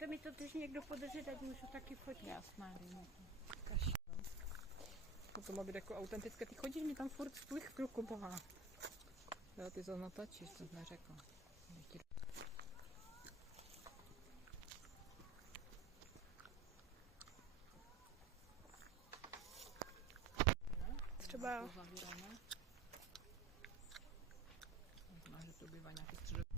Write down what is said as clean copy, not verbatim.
Můžete mi to teď někdo podržet, ať můžu taky fotit? Jasné, dejme to. To má být jako autentické. Ty chodíš mi tam furt v kruku, boha. Jo, ty to natačíš, to jsi neřekla. Třeba jo. Možná, že to bývá nějaký středo.